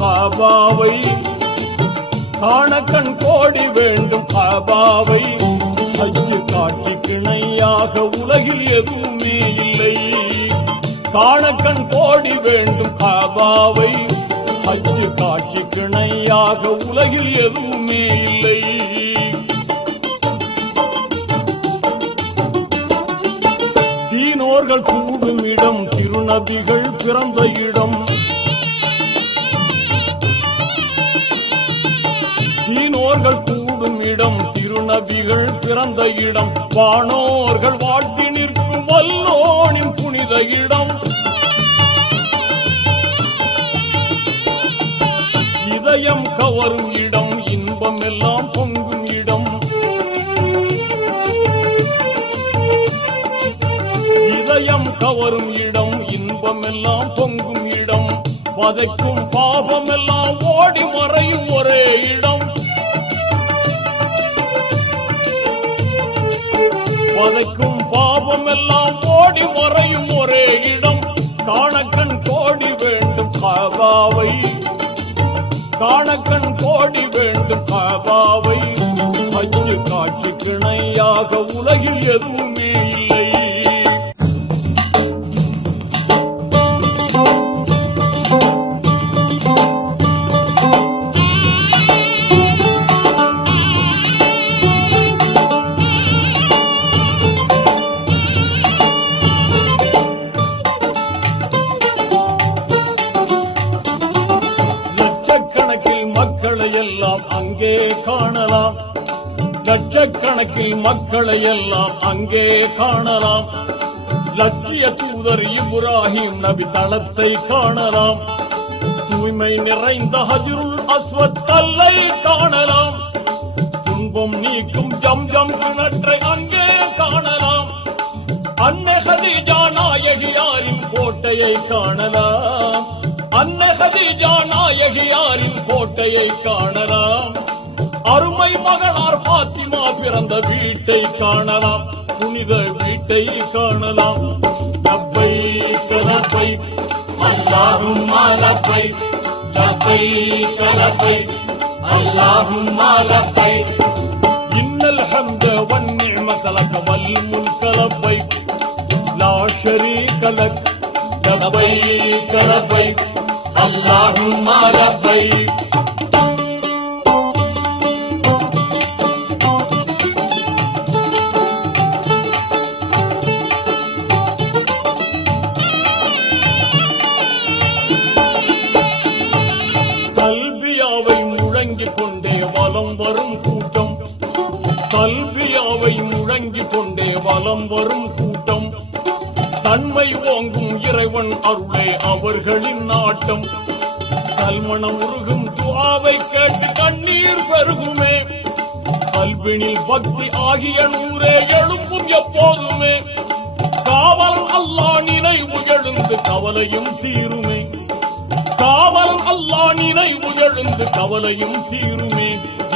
காபாவை காணக்கண் கோடி வேண்டும் காபாவை ஹஜ்ஜு காட்சி கிணையாக உலகில் எதுவுமே இல்லை. காணக்கண் கோடி வேண்டும் காபாவை ஹஜ்ஜு காட்சி கிணையாக உலகில் எதுவுமே இல்லை. தீனோர்கள் கூடும் இடம் திருநபிகள் பிறந்த இடம். தீனோர்கள் கூடும் இடம் திருநபிகள் பிறந்த இடம். வானோர்கள் வாழ்த்தி நிற்கும் வல்லோனின் புனித இடம். இதயம் கவரும் இடம் இன்பம் எல்லாம் பொங்கும் இடம். இதயம் கவரும் இடம் இன்பம் எல்லாம் பொங்கும் இடம். வதைக்கும் பாவம் எல்லாம் ஓடி மறையும் ஒரே இடம். வதைக்கும் பாவம் எல்லாம் ஓடி மறையும் ஒரே இடம். காணக்கண் கோடி வேண்டும் காபாவை காணக்கண் கோடி வேண்டும் காபாவை ஹஜ்ஜு காட்சி கிணையாக உலகில் எதுவுமே இல்லை. அங்கே காணலாம் லட்சக்கணக்கில் மக்களை எல்லாம் அங்கே காணலாம். லட்சிய தூதர் இப்ராஹிம் நபி தளத்தை காணலாம். தூய்மை நிறைந்த ஹஜ்ருல் அஸ்வத் கல்லை காணலாம். துன்பம் நீக்கும் ஜம்ஜம் கிணற்றை அங்கே காணலாம். அன்னை ஹதீஜா நாயகியாரின் கோட்டையை காணலாம். அன்னை ஹதீஜா நாயகியாரின் கோட்டையை காணலாம். அருமை மகனார் பாத்திமா பிறந்த வீட்டை காணலாம். புனித வீட்டை காணலாம். லப்பைக் லப்பைக் அல்லாஹும்ம லப்பைக் லப்பைக் லப்பைக் அல்லாஹும்ம லப்பைக் இன்னல் ஹம்த வன் நிஅமத லக வல் முல்க லப்பைக் லா ஷரீக லக் லப்பைக் லப்பைக் அல்லாஹும்ம லப்பைக். கல்வியாவை முழங்கிக் கொண்டே வலம் வரும் கூட்டம். கல்வியாவை முழங்கிக் கொண்டே வலம் வரும் கூட்டம். தன்மை ஓங்கும் இறைவன் அருளே அவர்களின் நாட்டம். கல்மணம் உருகும் துஆவை கேட்டு கண்ணீர் பெருகுமே. கல்வினில் பக்தி ஆகிய நூரே எழுப்பும் எப்போதுமே. காவல் அல்லாஹ் நினைவு எழுந்து கவலையும் தீருமே. காவல் அல்லாஹ் நினைவு எழுந்து கவலையும் தீருமே.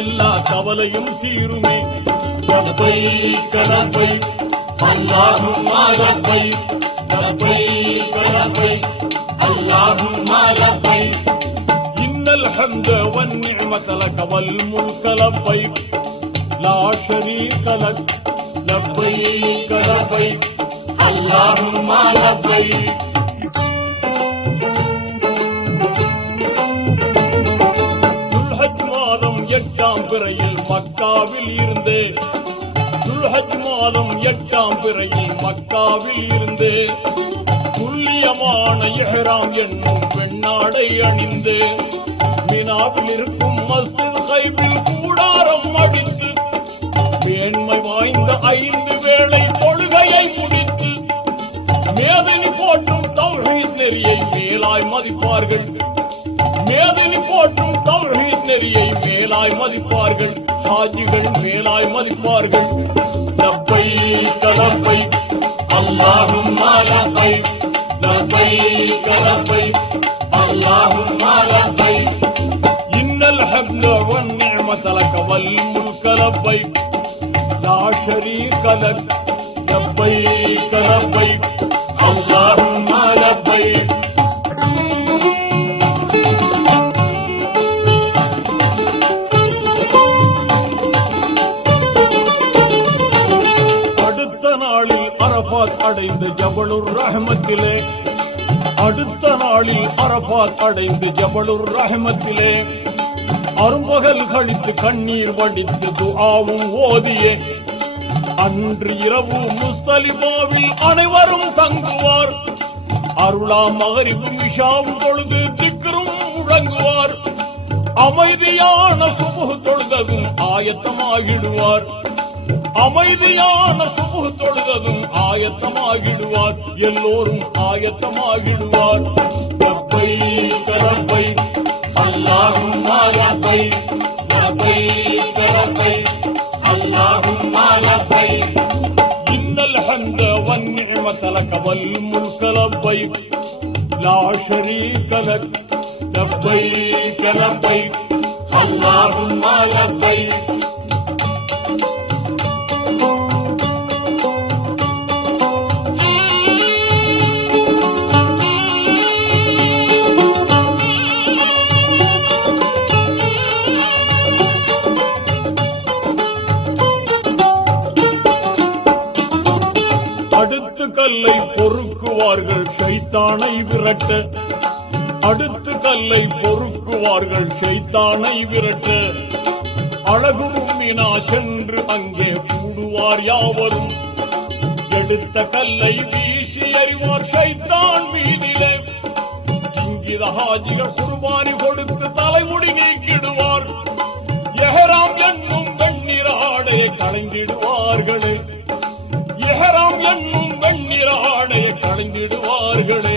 எல்லா கவலையும் தீருமே. லப்பைக் லப்பைக் அல்லாஹும்ம லப்பைக் லப்பைக் லப்பைக் அல்லாஹும்ம லப்பைக் இன்னல் ஹம்த வன் நிஅமத லக வல் முல்க லப்பைக் லா ஷரீக லக் லப்பைக் லப்பைக் அல்லாஹும்ம லப்பைக். துல்ஹஜ் மாதம் 8ஆம் பிறையில் மக்காவில் இருந்தே. துல்ஹஜ் மாதம் 8ஆம் பிறையில் மக்காவில் இருந்தே. துல்லியமான இஹ்ராம் என்னும் பெண்ணாடை அணிந்து மினாவில் இருக்கும் மஸ்ஜித் கைபில் கூடாரம் அடித்து மேன்மை வாய்ந்த 5 வேளை தொழுகையை முடித்து மேதினி போற்றும் தௌஹீத் நெறியை மேலாய் மதிப்பார்கள். மேதினி போற்றும் தௌஹீத் நெறியை மேலாய் மதிப்பார்கள். ஹாஜிகள் மேலாய் மதிப்பார்கள். லப்பைக் லப்பைக் அல்லாஹும்ம லப்பைக் லப்பைக் லப்பைக் அல்லாஹும்ம லப்பைக் இன்னல் ஹம்த வன் நிஅமத லக வல் முல்க லப்பைக் லா ஷரீக லக் லப்பைக் லப்பைக் அல்லாஹும்ம லப்பைக். ஜபலுர் ரஹ்மத்திலே, அடுத்த நாளில் அரபாத் அடைந்து ஜபலுர் ரஹ்மத்திலே அரும்பகல் கழித்து கண்ணீர் வடித்து துஆவும் ஓதியே அன்று இரவு முஸ்தலிபாவில் அனைவரும் தங்குவார். அருளாம் மகரிபும் இஷாவும் பொழுது திக்ரும் முழங்குவார். அமைதியான சுபுஹ் தொழுததும் ஆயத்தமாகிடுவார். அமைதியான சுபுஹ் தொழுததும் ஆயத்தமாகிடுவார். எல்லோரும் ஆயத்தமாகிடுவார். லப்பைக் லப்பைக் அல்லாஹும்ம லப்பைக் லப்பைக் லப்பைக் அல்லாஹும்ம லப்பைக் இன்னல் ஹம்த வன் நிஅமத லக வல் முல்க லப்பைக் லா ஷரீக லக் லப்பைக் லப்பைக் அல்லாஹும்ம லப்பைக். அடுத்து கல்லை பொறுக்குவார்கள் ஷைத்தானை விரட்ட. அடுத்து கல்லை பொறுக்குவார்கள் ஷைத்தானை விரட்ட. அழகு மும்மினா சென்று அங்கே கூடுவார் யாவரும். எடுத்த கல்லை வீசி எறிவார் ஷைத்தான் மீதிலே. இங்கித ஹாஜிகள் குர்பானி கொடுத்து தலைமுடி நீக்கிடுவார். எஹராம் என்னும் வெண்ணிற ஆடையை களைந்திடுவார்களே. எஹராம் என்னும் வெண்ணிற ஆடையை களைந்திடுவார்களே.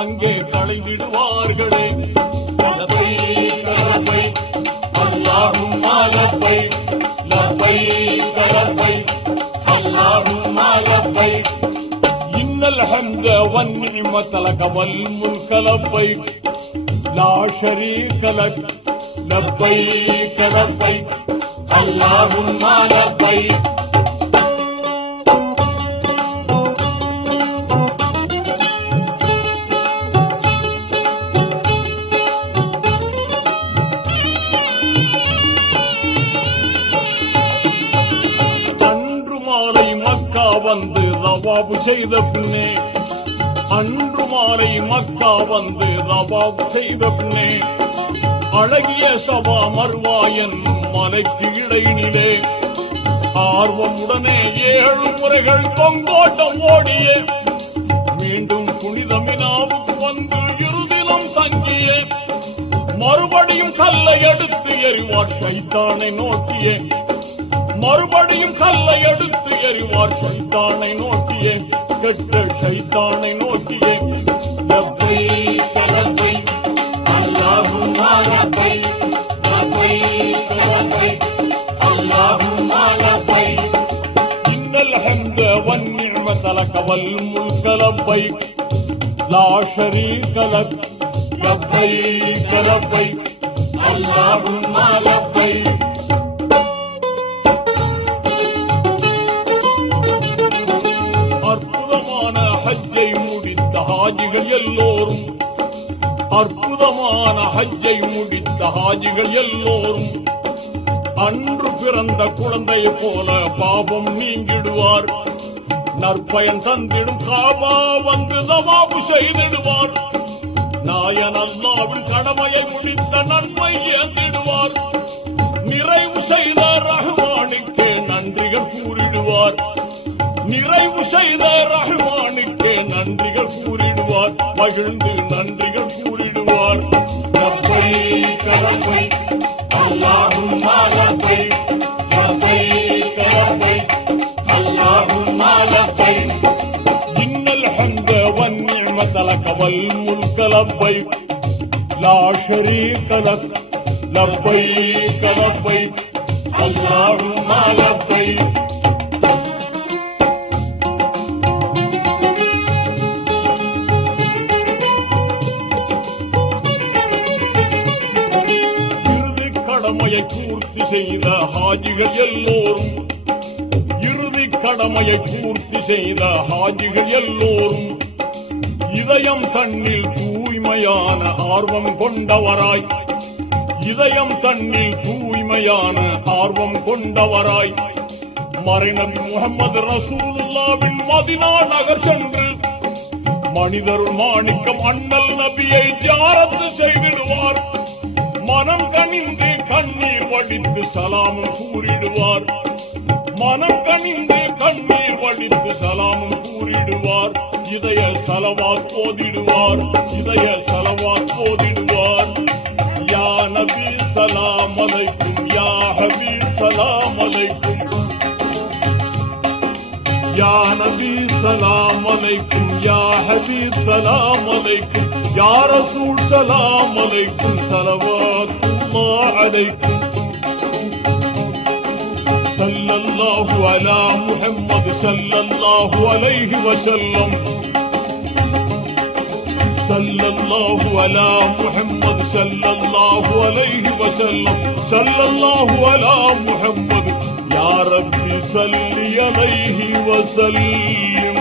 அங்கே களைந்திடுவார்களே. லப்பைக் லப்பைக் அல்லாஹும்ம லப்பைக் லப்பைக் லப்பைக் அல்லாஹும்ம லப்பைக் இன்னல் ஹம்த வன் நிஅமத லக வல் முல்க லப்பைக் லா ஷரீக லக் லப்பைக் லப்பைக் அல்லாஹும்ம லப்பைக். வந்து தவாபு செய்த பின்னே, அன்று மாலை மக்கா வந்து தவாபு செய்த பின்னே அழகிய சபா மர்வா என்னும் மலைக்கு இடையினிலே ஆர்வமுடனே 7 முறைகள் தொங்கோட்டம் ஓடிய மீண்டும் புனித மினாவுக்கு வந்து இருதினம் தங்கிய மறுபடியும் கல்லை எடுத்து எறிவார் ஷைத்தானை நோக்கியே. மறுபடியும் கல்லை எடுத்து எறிவார் ஷைத்தானை நோக்கியே. கெட்ட ஷைத்தானை நோக்கியே. லப்பைக் லப்பைக் அல்லாஹும்ம லப்பைக் லப்பைக் லப்பைக் அல்லாஹும்ம லப்பைக் இன்னல் ஹம்த வன் நிஅமத லக வல் முல்க லப்பைக் லா ஷரீக லக் லப்பைக் லப்பைக் அல்லாஹும்ம லப்பைக். அற்புதமான ஹஜ்ஜை முடித்த ஹாஜிகள் எல்லோரும், அற்புதமான ஹஜ்ஜை முடித்த ஹாஜிகள் எல்லோரும் அன்று பிறந்த குழந்தையை போல பாபம் நீங்கிடுவார். நற்பயன் தந்திடும் காபா வந்து தவாபு செய்திடுவார். நாயன் அல்லாவின் கடமையை முடித்த நன்மை ஏந்திடுவார். நிறைவு செய்த ரஹ்மானுக்கு நன்றிகள் கூறிடுவார். நிறைவு செய்த ரஹ்மானுக்கு நன்றிகள் கூறிடுவார். மகிழ்ந்து நன்றிகள் கூறிடுவார். லப்பைக் லப்பைக் அல்லாஹும்ம லப்பைக் லப்பைக் லப்பைக் அல்லாஹும்ம லப்பைக் இன்னல் ஹம்த வன் நிஅமத லக வல் முல்க லப்பைக் லா ஷரீக லக் லப்பைக் லப்பைக் அல்லாஹும்ம லப்பைக். கடமையை பூர்த்தி செய்த ஹாஜிகள் எல்லோரும், இறுதி கடமையை பூர்த்தி செய்த ஹாஜிகள் எல்லோரும் இதயம் தன்னில் தூய்மையான ஆர்வம் கொண்டவராய், இதயம் தன்னில் தூய்மையான ஆர்வம் கொண்டவராய் மறைநபி முஹம்மது ரசூலுல்லாஹ்வின் மதீனா நகர் சென்று மனிதருள் மாணிக்கம் அண்ணல் நபியை ஜியாரத்து செய்திடுவார். மனம் கனிந்து கண்ணீர் வடித்து சலாமும் கூறிடுவார். மனம் கனிந்து கண்ணீர் வடித்து சலாமும் கூறிடுவார். இதய சலவாத் போதிடுவார். இதய சலவாத் போதிடுவார். யா நபி சலாம் அலைக்கும், யா ஹபீப் சலாம் அலைக்கும், யா நபி சலாம் அலைக்கும், யா ஹபீப் சலாம் அலைக்கும், யா ரசூல் சலாம் அலைக்கும், ஸலவாத்துல்லாஹ் அலைக்கும். ஸல்லல்லாஹு அலா முஹம்மத் ஸல்லல்லாஹு அலைஹி வஸல்லம். ஸல்லல்லாஹு அலா முஹம்மத் ஸல்லல்லாஹு அலைஹி வஸல்லம். ஸல்லல்லாஹு அலா முஹம்மத் யா ரப்பி ஸல்லி அலைஹி வஸல்லம்.